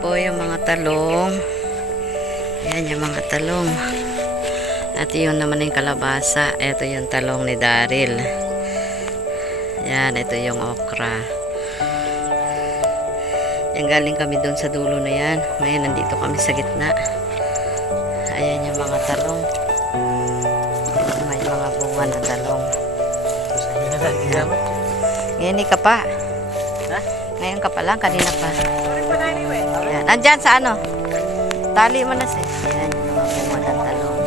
po yung mga talong. Ayan yung mga talong. At yun naman yung kalabasa. Ito yung talong ni Daryl. Ayan, ito yung okra. Yan, galing kami doon sa dulo na yan. Ngayon, nandito kami sa gitna. Ayan yung mga talong. May mga bunga na talong. Ngayon ka pa. Ngayon ka pa lang, kanina pa. Ayan. Nandyan sa ano? Tali mo na siya. Ayan yung mga bunga ng talong.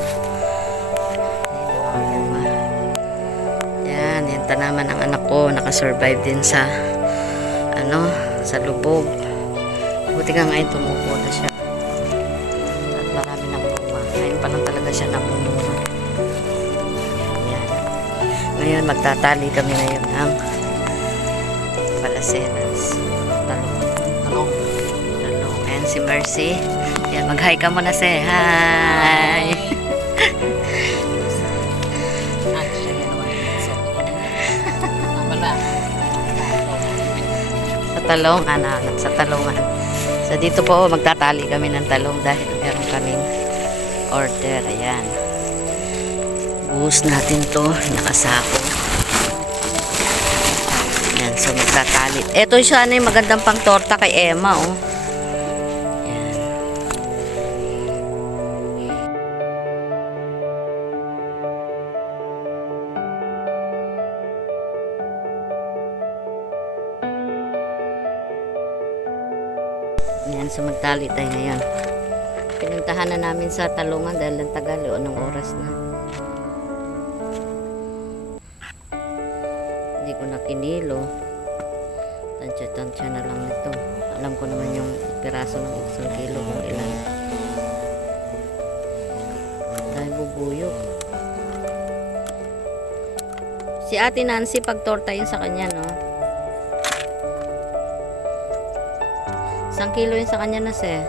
Ayan, yung tanaman ng anak ko. Nakasurvive din sa ano, sa lubog. Buti nga ngayon tumubo na siya. At marami ng bunga. Ngayon pa lang talaga siya napumunga. Ayan. Ngayon magtatali kami ngayon ng palasenas. Talong. Ayan si Mercy. Ayan, mag-hi ka muna si. Hi! Sa talong, anak. Sa talongan. So dito po magtatali kami ng talong dahil meron kaming order. Ayan. Buhos natin to. Nakasako. Ayan. So magtatali. Ito siya na yung magandang pang torta kay Emma. Oh. Ayan. Ayan. So magtali tayo ngayon. Pinuntahan na namin sa talungan dahil ang tagal o anong oras na. Hindi ko na kinilo. Tansya-tansya na lang nito. Alam ko naman yung piraso ng 1 kilo kung ilan. Dahil bubuyo. Si Ate Nancy pag torta yun sa kanya, no? 1 kilo yun sa kanya na siya.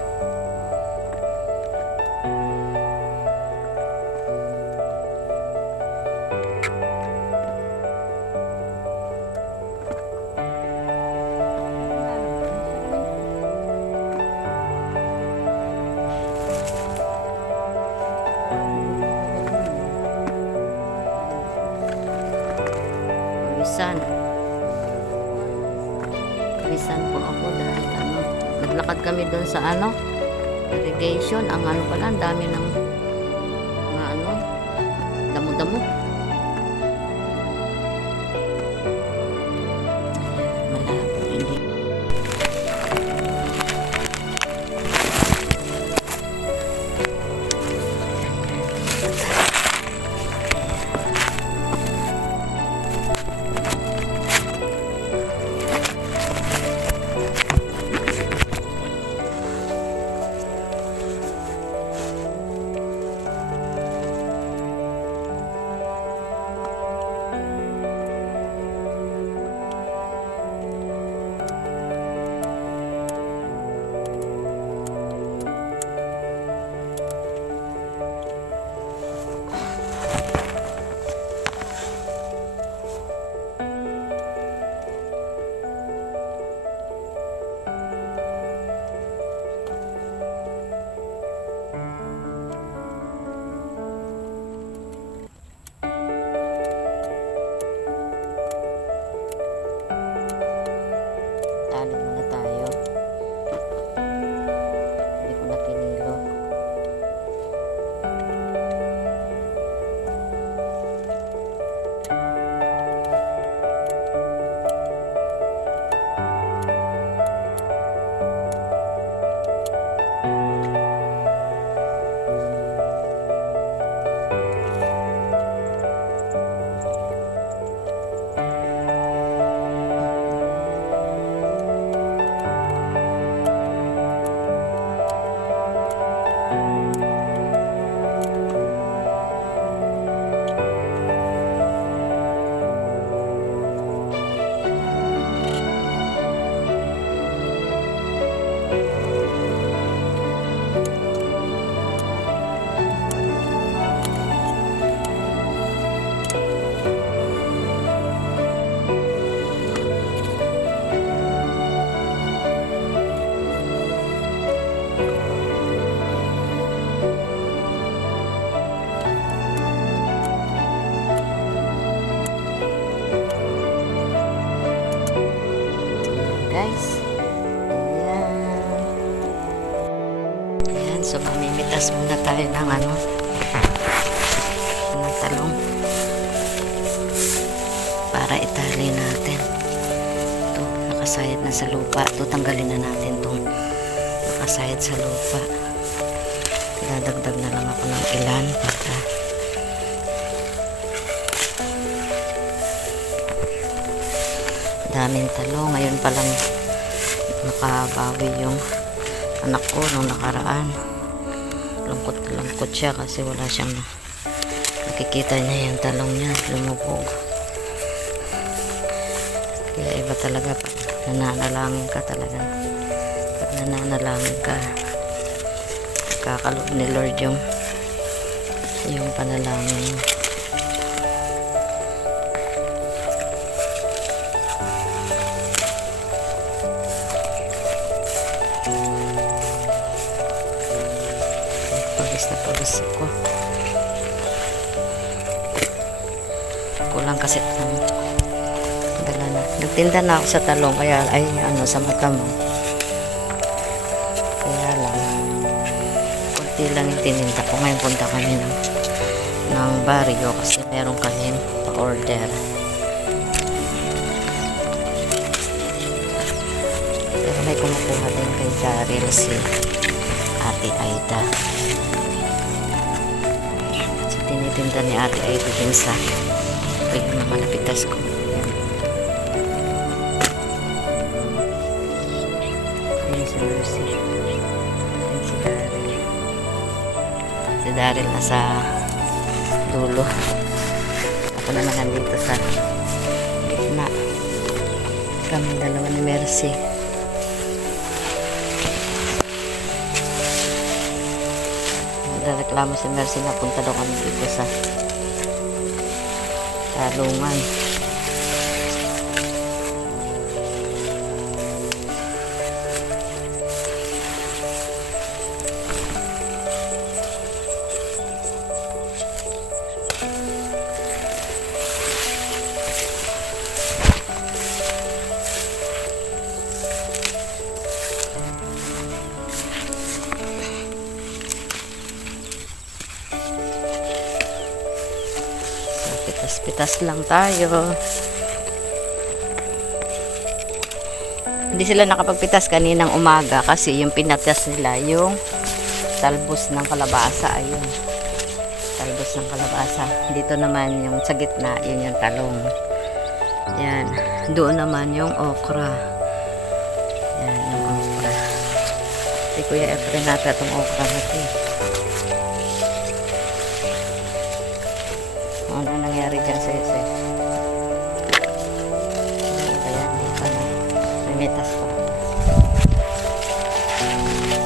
Kawisan po ako dahil ano, naglakad kami doon sa ano, irrigation. Ang ano pala, ang dami ng mga ano, damo-damo. Malabo, hindi. guys. Ayan. Ayan, so mamimitas muna tayo ng ng talong para itali natin. Ito, nakasayad na sa lupa. Ito, tanggalin na natin itong nakasayad sa lupa. Dadagdag na lang ako ng ilan para daming talong. Ngayon pa lang nakabawi yung anak ko nung nakaraan. Lungkot na lungkot siya kasi wala siyang nakikita niya yung talong niya lumubog. Kaya iba talaga pag nananalangin ka talaga. Pag nananalangin ka, kakaloob ni Lord yung panalangin mo. Pagis na pagis ako. Kulang kasi ng dala na. Nagtinda na ako sa talong kaya ay sa mata mo. Kaya lang konti lang yung tininda ko. Ngayon punta kami ng barrio kasi meron kaming pa-order. Pero may kumukuha din kay Daryl si Ate Aida. So, tinitinda ni Ate Aida din sa pwede naman napitas ko. Ayan si Mercy. Ayan si Daryl. Si Daryl nasa dulo. Ako na lang dito sa gitna. Kami dalawa ni Mercy. Nagreklamo si Mercy na punta daw kami dito sa talungan. Pitas-pitas lang tayo. Hindi sila nakapagpitas kaninang umaga kasi yung pinatas nila yung talbos ng kalabasa. Ayun. Talbos ng kalabasa. Dito naman yung sa gitna, yun yung talong. Yan. Doon naman yung okra. Yan yung okra. Si Kuya Efren nata itong okra natin. Ano nangyari dyan sa isa? Ano ba yan? Dito na. May metas pa.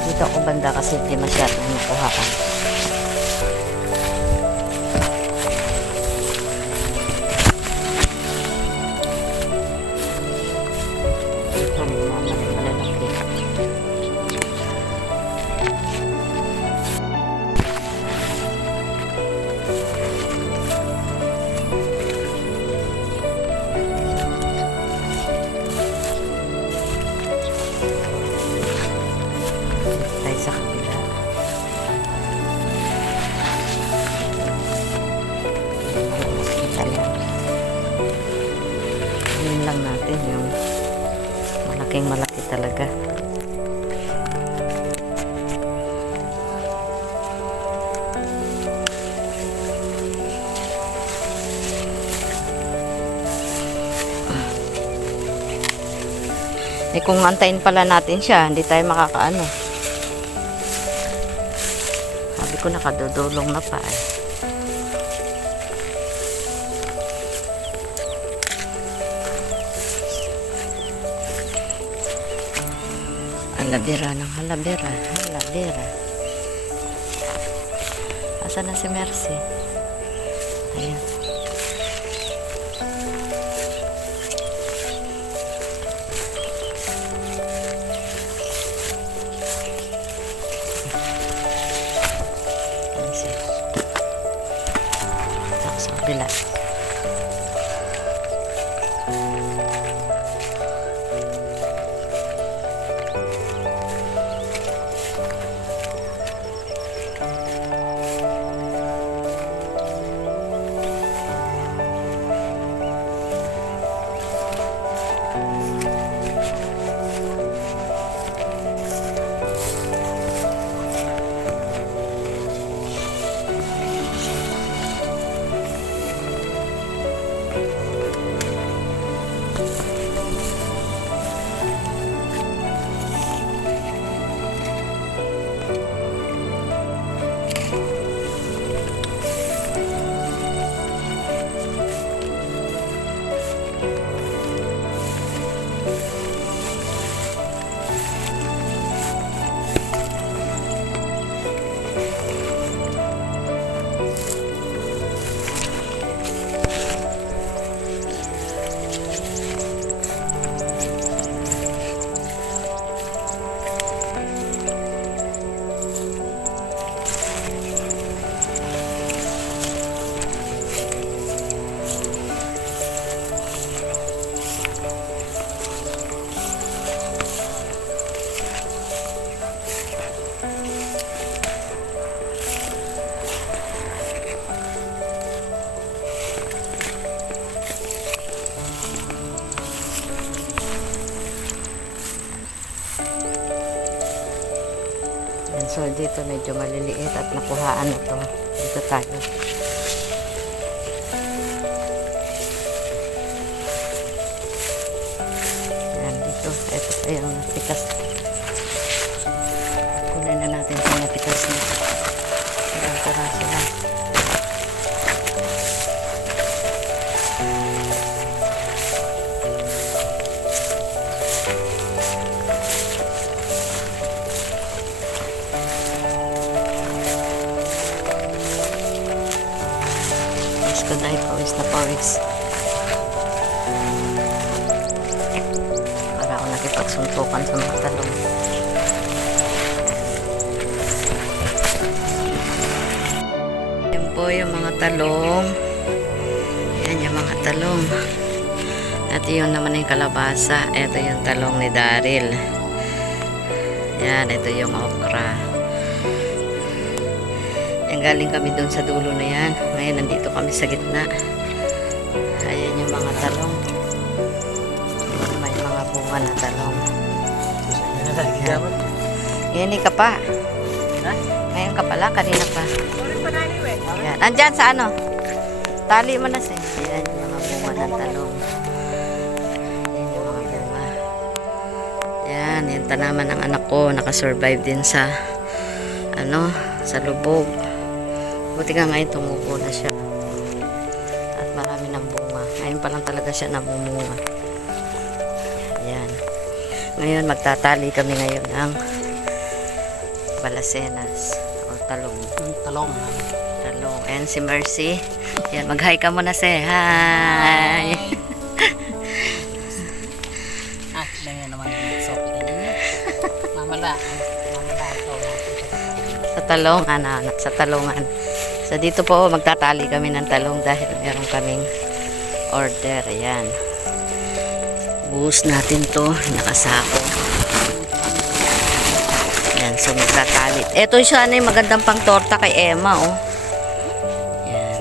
Dito ako banda kasi hindi masyadong nakuha ka. Dito naman malalaki. Sa kabila. Yun lang natin yung malaking malaki talaga. Kung antayin pala natin siya, hindi tayo makakaano. Sabi ko nakadudulong na pa eh. Halabira ng halabira. Halabira. Asan na si Mercy? Ayan. Sa kabila. Kaso dito medyo maliliit at nakuhaan na to. Dito tayo. Ayan, dito. Ito pa yung natikas. Kunin na natin yung natikas na. Ilang piraso lang. Pawis ko dahil pawis na pawis. Para ako nakipagsuntukan sa mga talong. Yan po yung mga talong. Yan yung mga talong. At yun naman yung kalabasa. Ito yung talong ni Daryl. Yan, ito yung okra. Yan, galing kami doon sa dulo na yan. Ngayon, nandito kami sa gitna. Ayan yung mga talong. May mga bunga na talong. Yan, ka pa. Ngayon ka pala, kanina pa. Yan. Andyan sa ano? Tali mo na siya. Yan yung mga bunga ng talong. Yan yung mga bunga. Yan, yung tanaman ng anak ko. Nakasurvive din sa ano, sa lubog. Buti nga ngayon tumubo na siya. At marami ng bunga. Ngayon pa lang talaga siya namumunga. Yan. Ngayon magtatali kami ngayon ng balasenas o talong. Talong. Talong. Ayan si Mercy. Yan, mag-hi ka muna, say hi. Lang yan naman yung sopi kanina. Mamala ito. Sa talongan, sa talongan. So dito po magtatali kami ng talong dahil meron kaming order. Ayan. Buhos natin to, nakasako. Ayan, so magtatali. Ito siya yung magandang pang torta kay Emma, oh. Ayan.